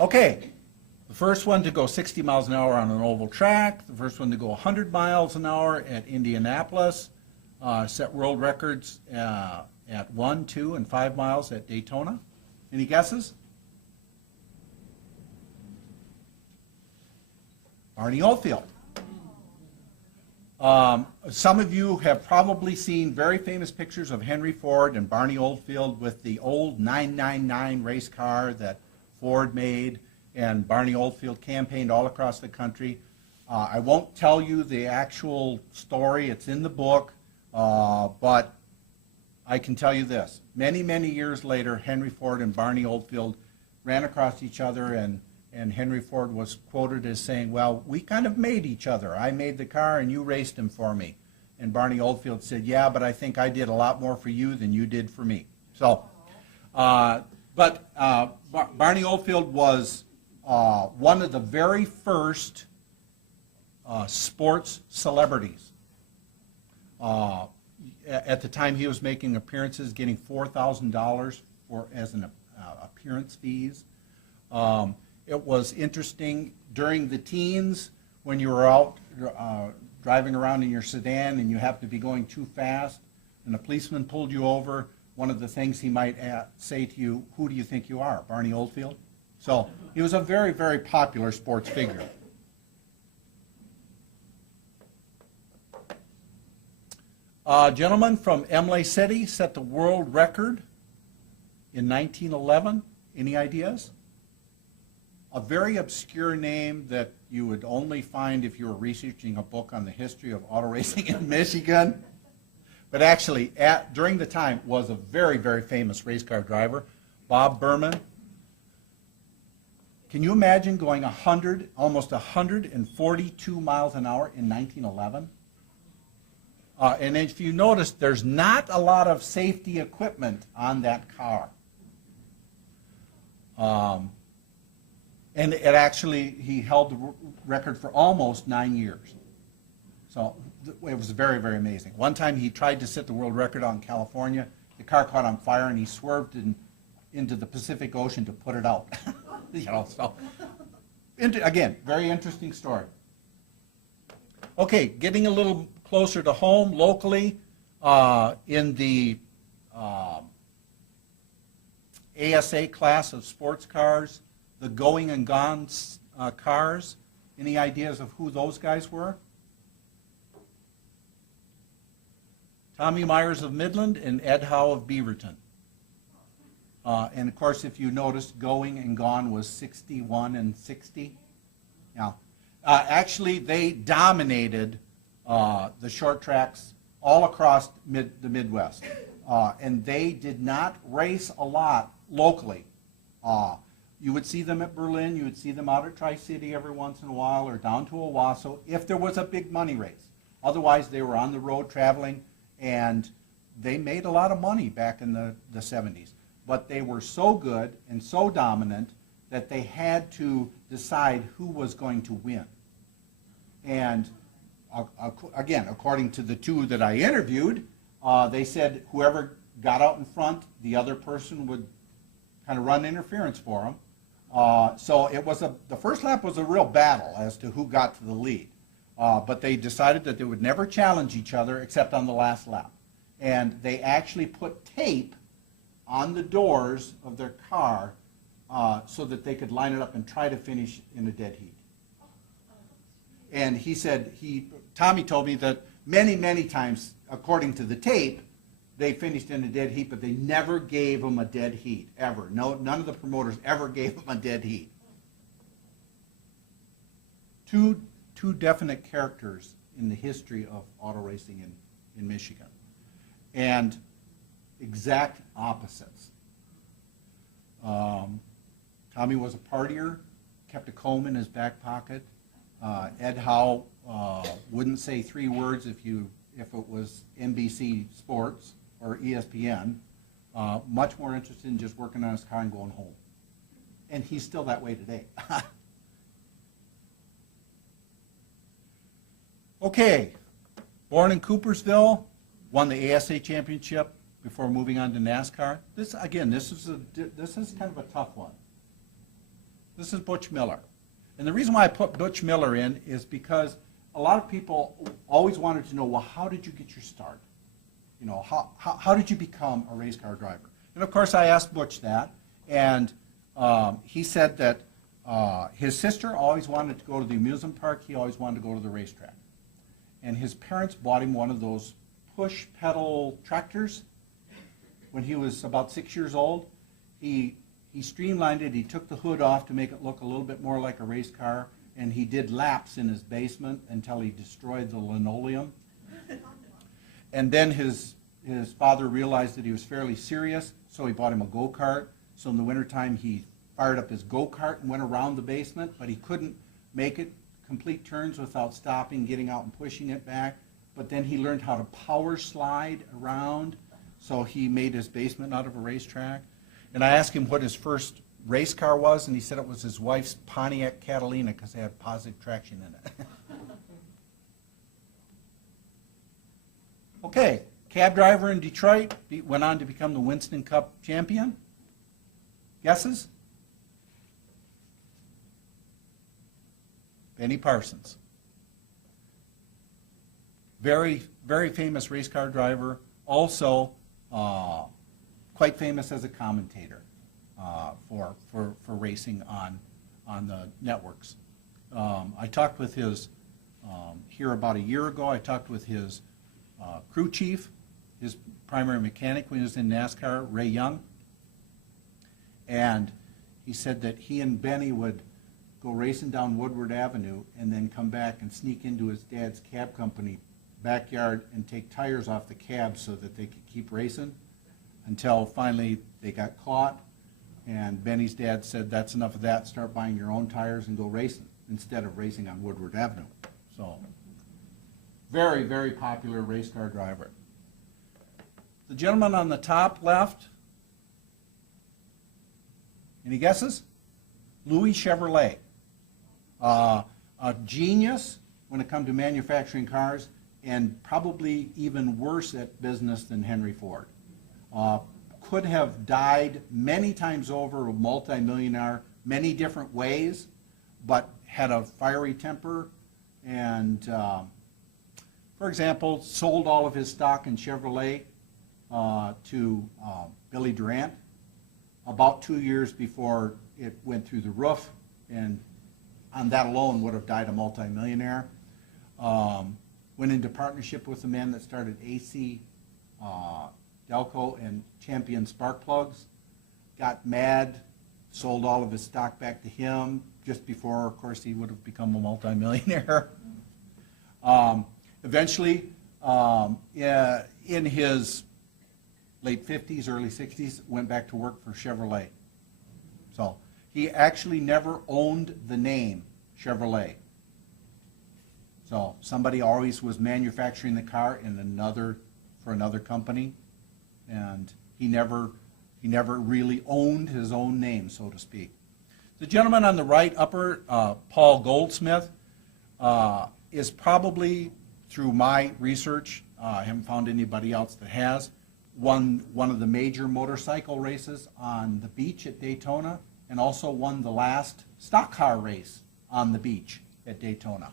Okay, the first one to go 60 miles an hour on an oval track, the first one to go 100 miles an hour at Indianapolis, set world records at 1, 2, and 5 miles at Daytona. Any guesses? Barney Oldfield. Some of you have probably seen very famous pictures of Henry Ford and Barney Oldfield with the old 999 race car that Ford made, and Barney Oldfield campaigned all across the country. I won't tell you the actual story, it's in the book, but I can tell you this. Many, many years later, Henry Ford and Barney Oldfield ran across each other, and Henry Ford was quoted as saying, well, we kind of made each other. I made the car and you raced him for me. And Barney Oldfield said, yeah, but I think I did a lot more for you than you did for me. So, Barney Oldfield was one of the very first sports celebrities. At the time he was making appearances, getting $4,000 as an appearance fees. It was interesting during the teens when you were out driving around in your sedan and you happened to be going too fast and a policeman pulled you over. One of the things he might say to you, who do you think you are, Barney Oldfield? So he was a very, very popular sports figure. A gentleman from Imlay City set the world record in 1911. Any ideas? A very obscure name that you would only find if you were researching a book on the history of auto racing in Michigan. But actually, during the time, was a very, very famous race car driver, Bob Berman. Can you imagine going almost 142 miles an hour in 1911? And if you notice, there's not a lot of safety equipment on that car. And he held the record for almost 9 years. So it was very, very amazing. One time he tried to set the world record out in California. The car caught on fire and he swerved into the Pacific Ocean to put it out. Again, very interesting story. Okay, getting a little closer to home, locally, in the ASA class of sports cars, the Going and Gone cars. Any ideas of who those guys were? Tommy Myers of Midland and Ed Howe of Beaverton. And of course, if you noticed, Going and Gone was 61 and 60. Now, actually, they dominated the short tracks all across the Midwest. And they did not race a lot locally. You would see them at Berlin, you would see them out at Tri-City every once in a while, or down to Owasso, if there was a big money race. Otherwise, they were on the road traveling, and they made a lot of money back in the 70s. But they were so good and so dominant that they had to decide who was going to win. And again, according to the two that I interviewed, they said whoever got out in front, the other person would kind of run interference for them. So it was the first lap was a real battle as to who got to the lead. But they decided that they would never challenge each other except on the last lap. And they actually put tape on the doors of their car so that they could line it up and try to finish in a dead heat. And he said, Tommy told me that many, many times, according to the tape, they finished in a dead heat, but they never gave them a dead heat, ever. No, none of the promoters ever gave them a dead heat. Two definite characters in the history of auto racing in Michigan. And exact opposites. Tommy was a partier, kept a comb in his back pocket. Ed Howe wouldn't say 3 words if it was NBC Sports or ESPN. Much more interested in just working on his car and going home. And he's still that way today. Okay, born in Coopersville, won the ASA championship before moving on to NASCAR. This is kind of a tough one. This is Butch Miller. And the reason why I put Butch Miller in is because a lot of people always wanted to know, well, how did you get your start? You know, how did you become a race car driver? And of course, I asked Butch that, and he said that his sister always wanted to go to the amusement park. He always wanted to go to the racetrack. And his parents bought him one of those push pedal tractors when he was about 6 years old. He streamlined it. He took the hood off to make it look a little bit more like a race car, and he did laps in his basement until he destroyed the linoleum. And then his father realized that he was fairly serious, so he bought him a go-kart. So in the wintertime, he fired up his go-kart and went around the basement, but he couldn't make it complete turns without stopping, getting out and pushing it back. But then he learned how to power slide around, so he made his basement out of a racetrack. And I asked him what his first race car was, and he said it was his wife's Pontiac Catalina because it had positive traction in it. Okay, cab driver in Detroit, went on to become the Winston Cup champion. Guesses? Benny Parsons. Very, very famous race car driver. Also, quite famous as a commentator for racing on the networks. I talked with his, here about a year ago, I talked with his crew chief, his primary mechanic when he was in NASCAR, Ray Young. And he said that he and Benny would go racing down Woodward Avenue and then come back and sneak into his dad's cab company backyard and take tires off the cab so that they could keep racing until finally they got caught. And Benny's dad said, that's enough of that, start buying your own tires and go racing instead of racing on Woodward Avenue. So, very, very popular race car driver. The gentleman on the top left, any guesses? Louis Chevrolet. A genius when it comes to manufacturing cars, and probably even worse at business than Henry Ford. Could have died many times over, a multimillionaire, many different ways, but had a fiery temper and, for example, sold all of his stock in Chevrolet to Billy Durant about 2 years before it went through the roof, and on that alone would have died a multimillionaire. Went into partnership with the man that started AC Delco and Champion Spark Plugs. Got mad, sold all of his stock back to him just before, of course, he would have become a multimillionaire. Eventually, in his late 50s, early 60s, went back to work for Chevrolet. So he actually never owned the name Chevrolet. So somebody always was manufacturing the car for another company, and he never really owned his own name, so to speak. The gentleman on the right upper, Paul Goldsmith, is probably, through my research, I haven't found anybody else that has, won one of the major motorcycle races on the beach at Daytona, and also won the last stock car race on the beach at Daytona.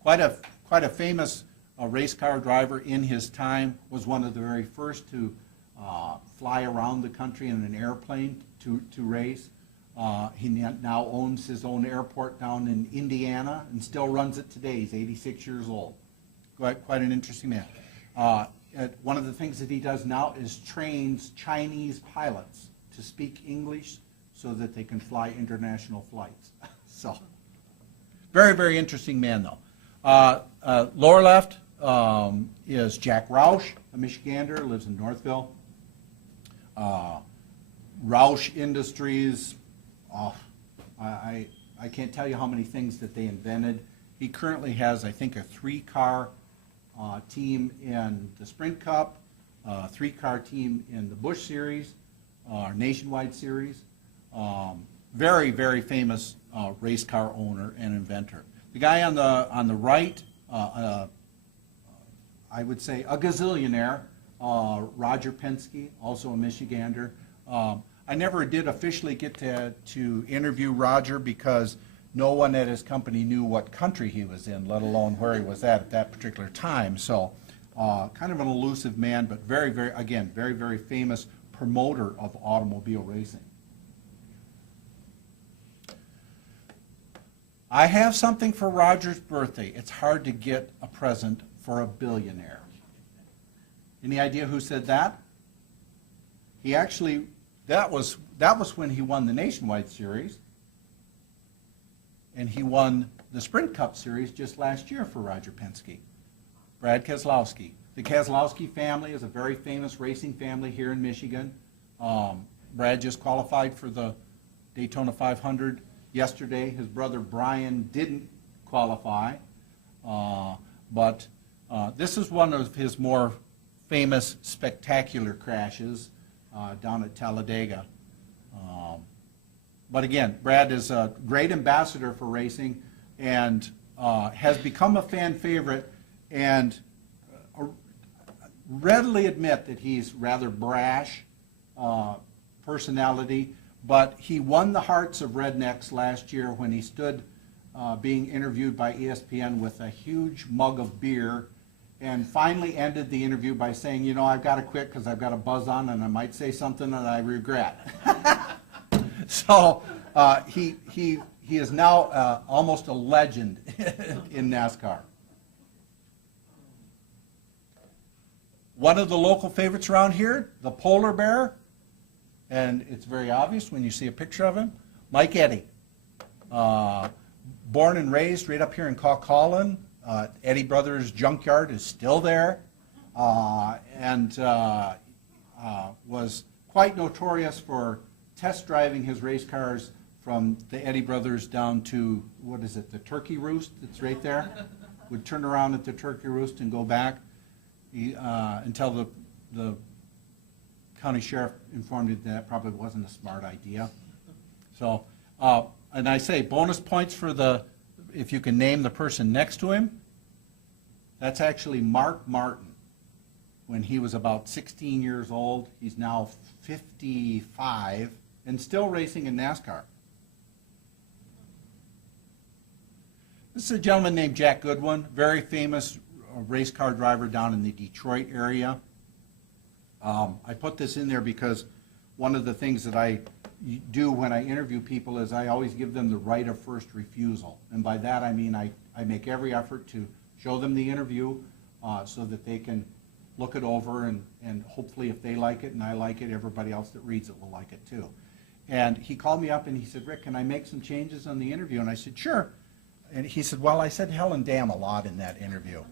Quite a famous race car driver in his time, was one of the very first to fly around the country in an airplane to race. He now owns his own airport down in Indiana and still runs it today. He's 86 years old. Quite an interesting man. One of the things that he does now is trains Chinese pilots to speak English so that they can fly international flights. So, very, very interesting man, though. Lower left is Jack Roush, a Michigander, lives in Northville. Roush Industries, I can't tell you how many things that they invented. He currently has, I think, a 3-car team in the Sprint Cup, a 3-car team in the Busch Series, Nationwide Series. Very, very famous race car owner and inventor. The guy on the right, I would say a gazillionaire, Roger Penske, also a Michigander. I never did officially get to interview Roger because no one at his company knew what country he was in, let alone where he was at that particular time. So kind of an elusive man, but very, very, again, very, very famous promoter of automobile racing. I have something for Roger's birthday. It's hard to get a present for a billionaire. Any idea who said that? He actually, that was when he won the Nationwide Series, and he won the Sprint Cup Series just last year for Roger Penske. Brad Keselowski. The Keselowski family is a very famous racing family here in Michigan. Brad just qualified for the Daytona 500 yesterday. His brother Brian didn't qualify, but this is one of his more famous spectacular crashes down at Talladega. But again, Brad is a great ambassador for racing and has become a fan favorite, and readily admit that he's rather brash personality, but he won the hearts of rednecks last year when he stood being interviewed by ESPN with a huge mug of beer, and finally ended the interview by saying, you know, I've got to quit because I've got a buzz on and I might say something that I regret. So he is now almost a legend in NASCAR. One of the local favorites around here, the polar bear, and it's very obvious when you see a picture of him, Mike Eddy. Born and raised right up here in Caucallon. Eddy Brothers Junkyard is still there, and was quite notorious for test driving his race cars from the Eddy Brothers down to, what is it, the Turkey Roost that's right there? Would turn around at the Turkey Roost and go back until the county sheriff informed him that probably wasn't a smart idea. So, and I say bonus points for if you can name the person next to him. That's actually Mark Martin. When he was about 16 years old, he's now 55 and still racing in NASCAR. This is a gentleman named Jack Goodwin, very famous race car driver down in the Detroit area. I put this in there because one of the things that I do when I interview people is I always give them the right of first refusal. And by that I mean I make every effort to show them the interview so that they can look it over, and hopefully if they like it and I like it, everybody else that reads it will like it too. And he called me up and he said, Rick, can I make some changes on the interview? And I said, sure. And he said, well, I said hell and damn a lot in that interview.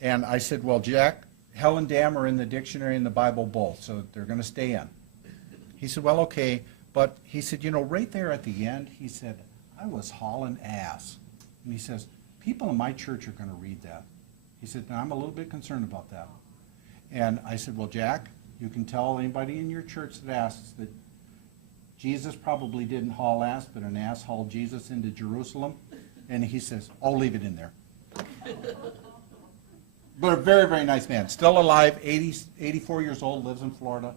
And I said, well, Jack, hell and damn are in the dictionary and the Bible both, so they're going to stay in. He said, well, okay. But he said, you know, right there at the end, he said, I was hauling ass. And he says, people in my church are going to read that. He said, now I'm a little bit concerned about that. And I said, well, Jack, you can tell anybody in your church that asks that Jesus probably didn't haul ass, but an ass hauled Jesus into Jerusalem. And he says, oh, leave it in there. But a very, very nice man. Still alive, 84 years old, lives in Florida.